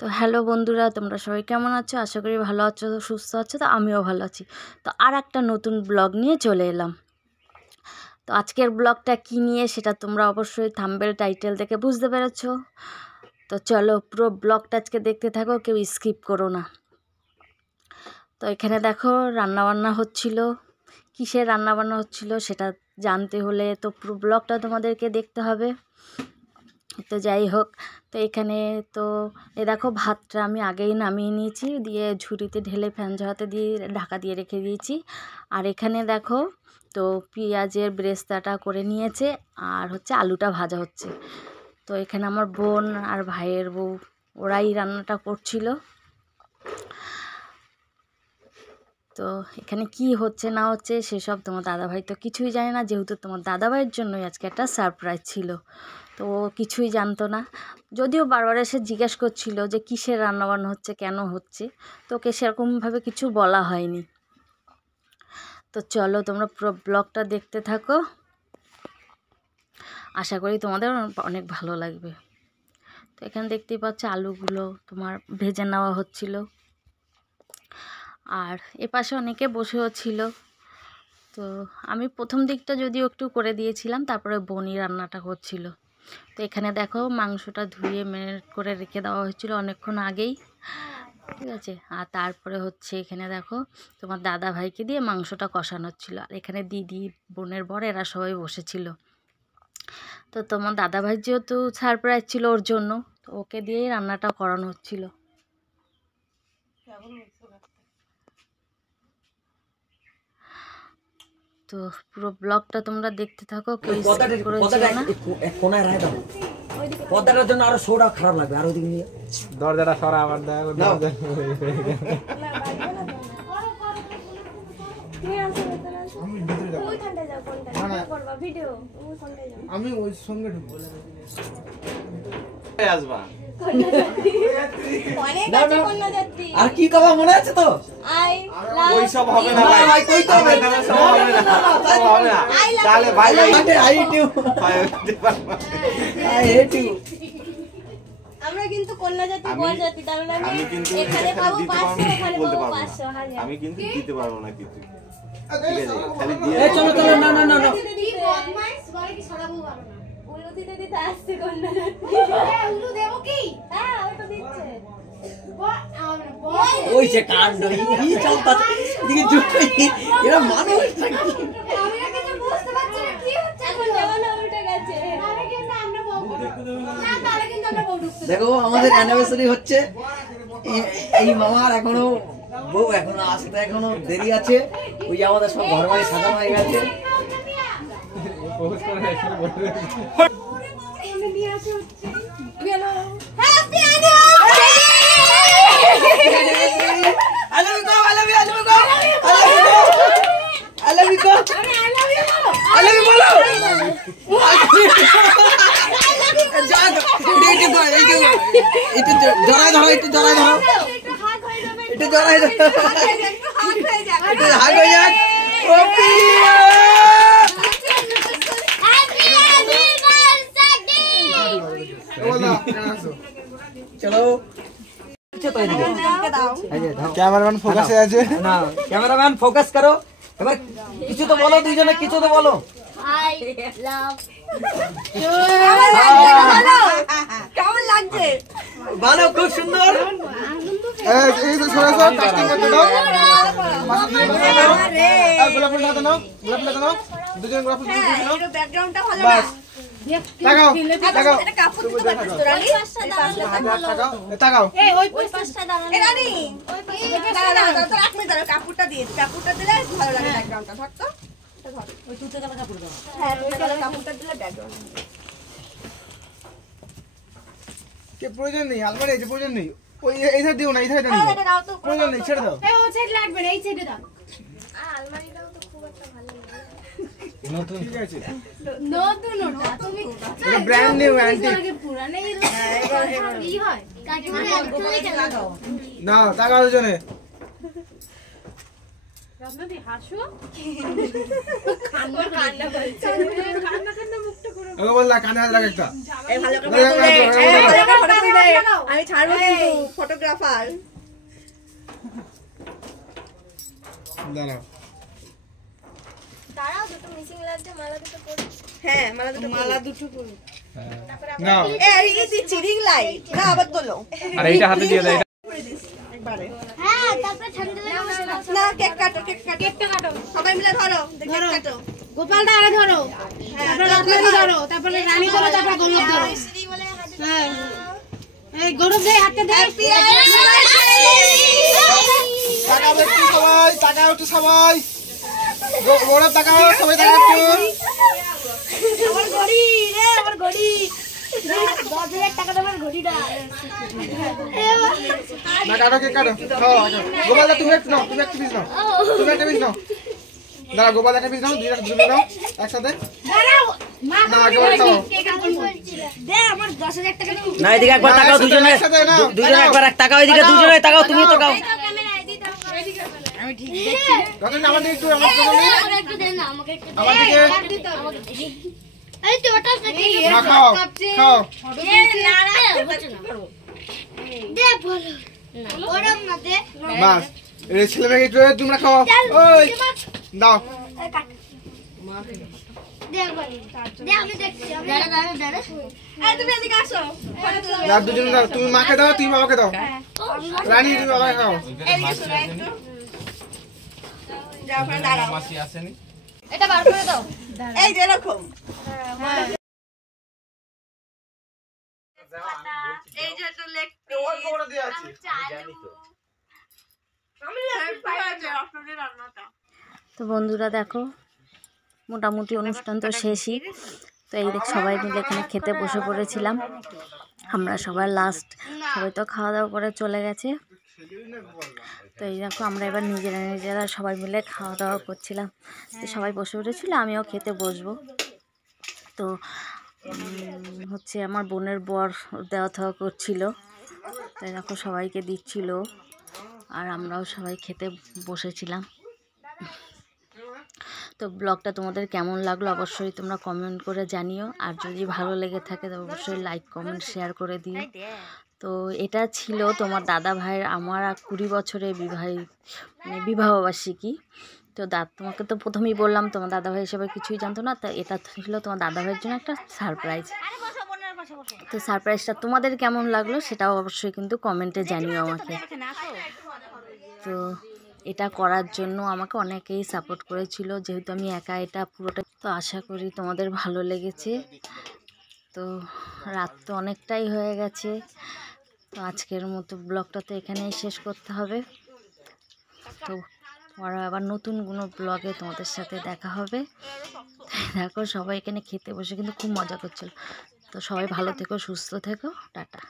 তো হ্যালো বন্ধুরা, তোমরা সবাই কেমন আছো? আশা করি ভালো আছো, সুস্থ আছো। তো আমিও ভালো আছি। তো আর একটা নতুন ব্লগ নিয়ে চলে এলাম। তো আজকের ব্লগটা কী নিয়ে সেটা তোমরা অবশ্যই থাম্বনেল টাইটেল দেখে বুঝতে পেরেছো। তো চলো পুরো ব্লগটা আজকে দেখতে থাকো, কেউ স্কিপ করো না। তো এখানে দেখো রান্নাবান্না হচ্ছিল। কিসের রান্নাবান্না হচ্ছিল সেটা জানতে হলে তো পুরো ব্লগটা তোমাদেরকে দেখতে হবে। তো যাই হোক, তো এখানে তো দেখো ভাতটা আমি আগেই নামিয়ে নিয়েছি, দিয়ে ঝুড়িতে ঢেলে ফ্যান ঝরাতে দিয়ে ঢাকা দিয়ে রেখে দিয়েছি। আর এখানে দেখো তো পেঁয়াজের ব্রেস্তাটা করে নিয়েছে, আর হচ্ছে আলুটা ভাজা হচ্ছে। তো এখানে আমার বোন আর ভাইয়ের বউ ওরাই রান্নাটা করছিল। তো এখানে কি হচ্ছে না হচ্ছে সেসব তোমার দাদাভাই তো কিছুই জানে না, যেহেতু তোমার দাদাভাইয়ের জন্যই আজকে একটা সারপ্রাইজ ছিল। তো ও কিছুই জানতো না, যদিও বারবার এসে জিজ্ঞেস করছিল যে কিসের রান্নাবান্না হচ্ছে, কেন হচ্ছে। তো ওকে সেরকমভাবে কিছু বলা হয়নি। তো চলো তোমরা পুরো ব্লগটা দেখতে থাকো, আশা করি তোমাদের অনেক ভালো লাগবে। তো এখানে দেখতেই পাচ্ছ আলুগুলো তোমার ভেজে নেওয়া হচ্ছিল, আর এপাশে অনেকে বসেও ছিল। তো আমি প্রথম দিকটা যদিও একটু করে দিয়েছিলাম, তারপরে বোনই রান্নাটা করছিল। তো এখানে দেখো মাংসটা ধুয়ে ম্যারিনেট করে রেখে দেওয়া হয়েছিল অনেকক্ষণ আগেই, ঠিক আছে। আর তারপরে হচ্ছে এখানে দেখো তোমার দাদা ভাইকে দিয়ে মাংসটা কষানো হচ্ছিলো, আর এখানে দিদি, বোনের বর এরা সবাই বসেছিল। তো তোমার দাদা ভাই যেহেতু সারপ্রাইজ ছিল ওর জন্য, তো ওকে দিয়েই রান্নাটা করানো হচ্ছিল। তো পুরো ব্লগটা তোমরা দেখতে থাকো, কেউ স্কিপ করে যেও না। কোনায় রায় দাও, পর্দাটার জন্য আরো শোটা খারাপ লাগবে। আর ওদিকে নিয়ে দরজাটা সরা আবার দাও। আমি ওই সঙ্গে ঢুকবো আসবা। আর কি কবা মনে আছে তো? ওই সব হবে না ভাই, কই তো হবে না, সব হবে না, সব হবে না। তাহলে ভাই আই ইউ আমরা কিন্তু কন্যা জাতি বল জাতি, তার মানে আমি কিন্তু এখানে পাবো 500, এখানে পাবো 500 হাজার। আমি কিন্তু দিতে পারবো না কিছু, ঠিক আছে? খালি দিয়ে এই চলো চলো, না না না না, কি বদমাইশ বলে কি সরাবো পারো না। উলু দিতে দিতে আসছে কন্যা জাতি। উলু দেবো কি? হ্যাঁ ওই তো দিচ্ছে। ওই যে কাণ্ড ই চলতা এদিকে জুটে এরা মানুষ আমি না কিছু বুঝতে পারছি না কি হচ্ছে, এখন দেওয়ানা উল্টে গেছে। তাহলে কিন্তু আমরা বউ না, তাহলে কিন্তু আমরা বউ ঢুকতে। দেখো আমাদের অ্যানিভার্সারি হচ্ছে, এই মামার এখনো বউ এখনো আসতে এখনো দেরি আছে। ওই যে আমাদের সব ঘর বাড়ি সাজানো হয়ে গেছে। নিয়ে আসে হচ্ছে গেল। Happy anniversary. I love you, I love you, I love you, I love you, I love you, বলো। একটু জড়াই ধরো, একটু জড়াই ধরো, একটু জড়াই ধরো, একটু হাগ হয়ে যাক। চলো ক্যামেরাম্যান ফোকাসে আছে না, ক্যামেরাম্যান ফোকাস করো। এবার কিছু তো বলো, দুইজনে কিছু তো বলো। আই লাভ কেমন লাগছে? ভালো, খুব সুন্দর। এই তো সরে সর কাস্টিং করতে দাও। গোলাপ ফুল হাতে নাও, গোলাপ ফুল হাতে নাও, দুজন গোলাপ ফুল দিয়ে নাও। এর ব্যাকগ্রাউন্ডটা ভালো না। বাস তাকাও তাকাও এটা কাপড় দিতে পারছিস তো রানী? তাকাও তাকাও। এই ওই পাশটা দাঁড়ানো। এ রানী ওই পাশটা দাঁড়ানো। তো রাখ না, দাঁড়াও, কাপড়টা দিয়ে, কাপড়টা দিলে ভালো লাগে ব্যাকগ্রাউন্ডটা। ধর তো, ধর ওই তুতে গেলে কাপড় দাও। হ্যাঁ তুতে গেলে কাপড়টা দিলে ব্যাকগ্রাউন্ড। কে প্রয়োজন নেই, আলমারি আছে প্রয়োজন নেই। ওই এই সাইড দিও না, এই সাইডে নিও, এটা দাও তো। প্রয়োজন নেই, ছেড়ে দাও। এই ওই সাইড লাগবে না, এই সাইডে দাও। আলমারিটাও তো খুব একটা ভালো লাগে। নতুন ঠিক আছে, নতুন ওটা তুমি এটা ব্র্যান্ড নিউ অ্যান্টিক। আগে পুরানো এই ই হয় কাকিমা একটু লাগাও। না তাকাও দুজনে। ওকে বললা কানে হাত লাগ একটা। এই ভালো করে ফটো তুলে, এই ভালো করে ফটো তুলে। আমি ছাড়বো কিন্তু ফটোগ্রাফার। দাঁড়াও। হ্যাঁ মালা দুটো পরি। নাও। এই দিচ্ছি রিং লাইট। না আবার তোলো। আর এইটা হাতে দিয়ে দাও। একবারে। না কেক কাটো। কেকটা কাটো। সবাই মিলে ধরো। কেক কাটো। গোপালটা আরে ধরো, তারপরে রত্নাদি ধরো, তারপরে রানী ধরো, তারপরে গৌরব ধরো। হ্যাঁ, এই গৌরব দে হাতে দে। তাকাও একটু সবাই, তাকাও একটু সবাই। গৌরব তাকাও, সবাই তাকাও একটু। আমার ঘড়ি রে, আমার ঘড়ি 10,000 টাকা দামের ঘড়িটা। না কাটো, কেক কাটো। খাও আগে। গোপালদা তুমি একটু নাও, তুমি একটা পিস নাও। তুমি একটা পিস নাও। দাঁড়া গোপাল একটা পিস নাও, দুটো নাও একসাথে। দাঁড়াও, মা না একেবারে খাও। দে আমার 10,000 টাকা দাও। না এদিকে একবার তাকাও দুজনে, দুজনে একবার তাকাও, এদিকে দুজনে তাকাও, তুমিও তাকাও। আমি ঠিক দেখছি। রতন আমাদের একটু আমার প্রথমে আমাকে একটু দেন না, আমাকে একটু আমার দিকে এই তো ওটা থেকে না খাও, খাও। দে না না হচ্ছে না। দে বলো না ওরম না দে। বাস এই ছেলে মেয়ে একটু তোমরা খাও। ওই দাও। দে বলি দে আমি দেখছি। দাঁড়া এই তুমি এদিকে আসো। ফটো তুলো। দাও দুজন দাও, তুমি মাকে দাও, তুমি বাবাকে দাও। রানী তুমি বাবাকে খাও। এদিকে শোনো একটু। যাও ওখানে দাঁড়াও। এটা বার করে দাও। এই যে এরকম। এই যে একটা লেগ ওর বড় দিয়ে আছে। আমি আপনাদের রান্নাটা। তো বন্ধুরা দেখো মোটামুটি অনুষ্ঠান তো শেষই। তো এই দেখ সবাই মিলে এখানে খেতে বসে পড়েছিলাম আমরা সবার লাস্ট। সবাই তো খাওয়া দাওয়া করে চলে গেছে। তো এই দেখো আমরা এবার নিজেরা সবাই মিলে খাওয়া দাওয়া করছিলাম। তো সবাই বসে পড়েছিল, আমিও খেতে বসবো। তো হচ্ছে আমার বোনের বর দেওয়া থাওয়া করছিল, তাই দেখো সবাইকে দিচ্ছিল আর আমরাও সবাই খেতে বসেছিলাম। তো ব্লগটা তোমাদের কেমন লাগলো অবশ্যই তোমরা কমেন্ট করে জানিও, আর যদি ভালো লেগে থাকে তো অবশ্যই লাইক কমেন্ট শেয়ার করে দিও। তো এটা ছিল তোমার দাদা ভাইয়ের আমার 20 বছরের বিবাহবার্ষিকী। তো তোমাকে তো প্রথমেই বললাম তোমার দাদা ভাই হিসেবে কিছুই জানতো না, তো এটা ছিল তোমার দাদা ভাইয়ের জন্য একটা সারপ্রাইজ। তো সারপ্রাইজটা তোমাদের কেমন লাগলো সেটাও অবশ্যই কিন্তু কমেন্টে জানিও আমাকে। তো এটা করার জন্য আমাকে অনেকেই সাপোর্ট করেছিল, যেহেতু আমি একা এটা পুরোটা। তো আশা করি তোমাদের ভালো লেগেছে। তো রাত তো অনেকটাই হয়ে গেছে, তো আজকের মতো ব্লগটা তো এখানেই শেষ করতে হবে। তো পরে আবার নতুন কোনো ব্লগে তোমাদের সাথে দেখা হবে। দেখো সবাই এখানে খেতে বসে কিন্তু খুব মজা করছিল। তো সবাই ভালো থেকো, সুস্থ থেকো, টাটা।